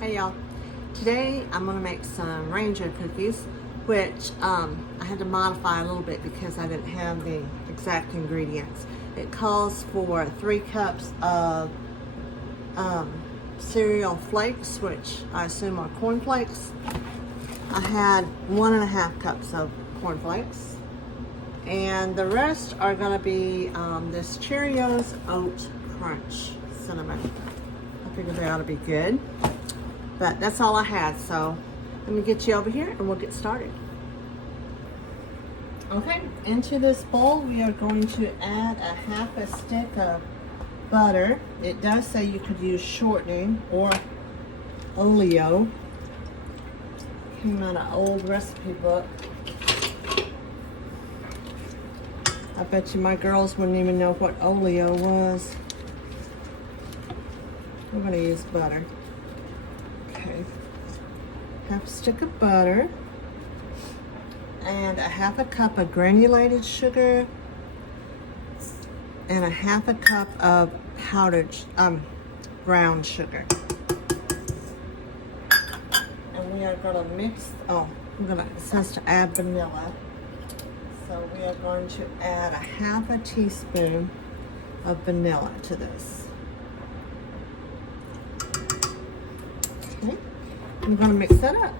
Hey y'all, today I'm going to make some ranger cookies, which I had to modify a little bit because I didn't have the exact ingredients. It calls for 3 cups of cereal flakes, which I assume are corn flakes. I had 1.5 cups of corn flakes, and the rest are going to be this Cheerios Oat Crunch cinnamon. I figured they ought to be good. But that's all I had, so let me get you over here and we'll get started. Okay, into this bowl we are going to add a 1/2 stick of butter. It does say you could use shortening or oleo. Came out of an old recipe book. I bet you my girls wouldn't even know what oleo was. We're going to use butter. Okay, 1/2 stick of butter and a 1/2 cup of granulated sugar and a 1/2 cup of powdered brown sugar. And we are going to mix. It says to add vanilla, so we are going to add a 1/2 teaspoon of vanilla to this. Okay, I'm going to mix that up.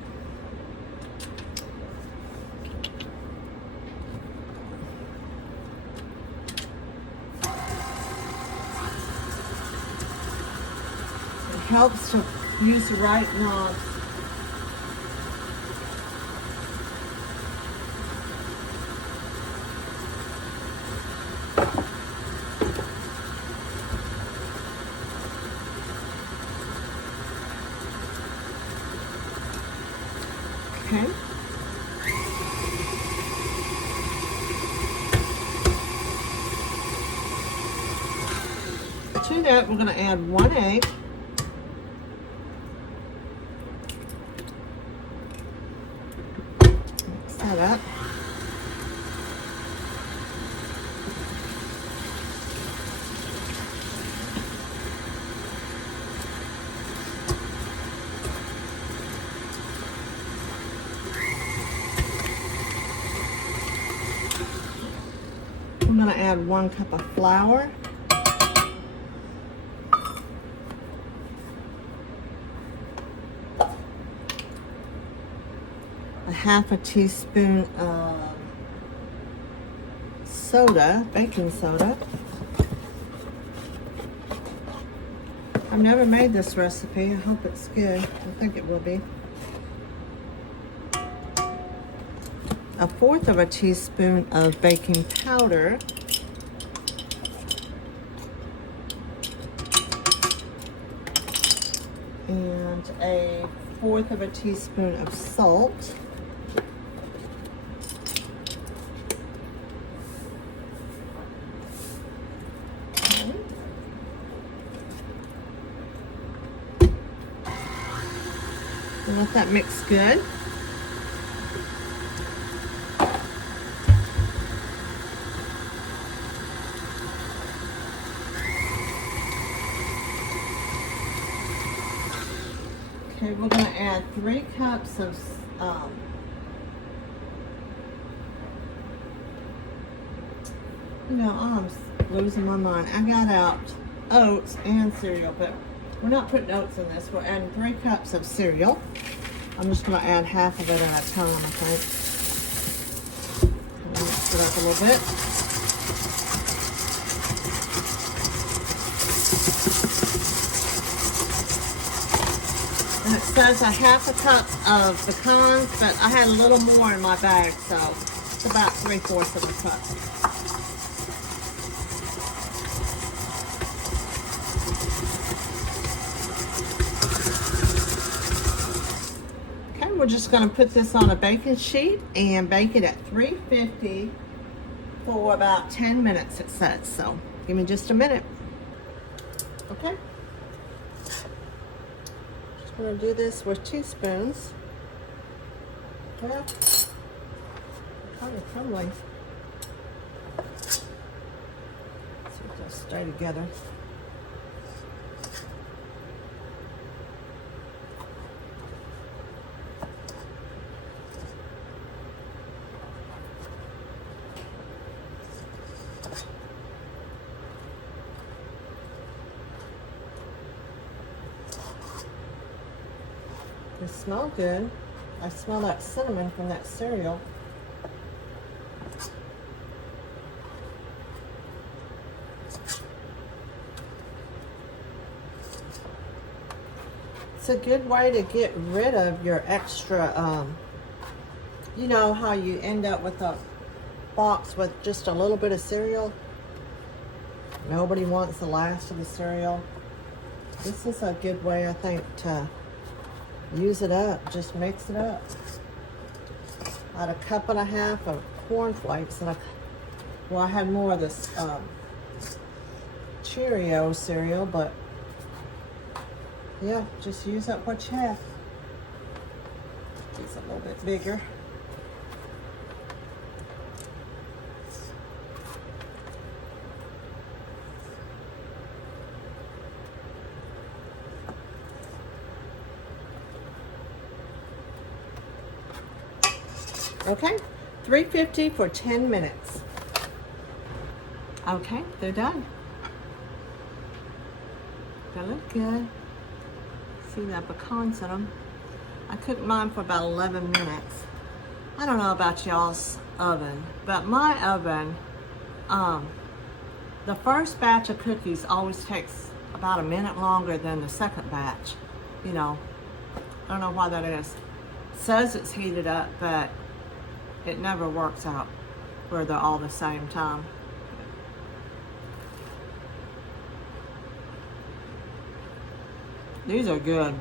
It helps to use the right knobs. Okay. To that, we're going to add 1 egg. Mix that up. I'm going to add 1 cup of flour. A 1/2 teaspoon of soda, baking soda. I've never made this recipe. I hope it's good. I think it will be. 1/4 teaspoon of baking powder. And a 1/4 teaspoon of salt. Okay. And let that mix good. Okay, we're going to add 3 cups of I'm losing my mind. I got out oats and cereal, but we're not putting oats in this. We're adding 3 cups of cereal. I'm just going to add 1/2 of it at a time, I think. Mix it up a little bit. And it says a 1/2 cup of pecans, but I had a little more in my bag, so it's about 3/4 of a cup. Okay, we're just going to put this on a baking sheet and bake it at 350 for about 10 minutes, it says. So give me just a minute. Okay. I'm going to do this with teaspoons. Well, kind of crumbling. See if they'll stay together. They smell good. I smell that cinnamon from that cereal. It's a good way to get rid of your extra, you know how you end up with a box with just a little bit of cereal? Nobody wants the last of the cereal. This is a good way, I think, to use it up. Just mix it up. I had a cup and a half of corn flakes, and well, I had more of this Cheerios cereal, but yeah, just use up what you have. It's a little bit bigger. Okay, 350 for 10 minutes. Okay, they're done. They look good. See that pecans in them. I cooked mine for about 11 minutes. I don't know about y'all's oven, but my oven, the first batch of cookies always takes about a minute longer than the second batch. You know, I don't know why that is. It says it's heated up, but it never works out where they're all the same time. These are good.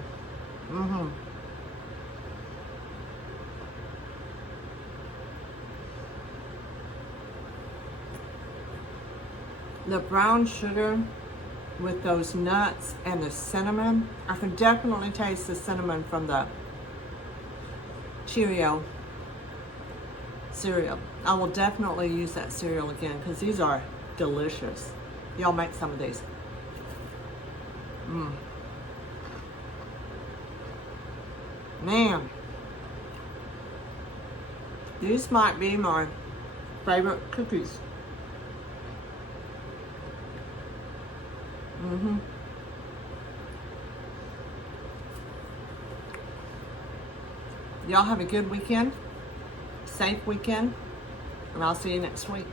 The brown sugar with those nuts and the cinnamon. I can definitely taste the cinnamon from the Cheerio cereal. I will definitely use that cereal again because these are delicious. Y'all make some of these. Man, these might be my favorite cookies. Y'all have a good weekend, safe weekend, and I'll see you next week.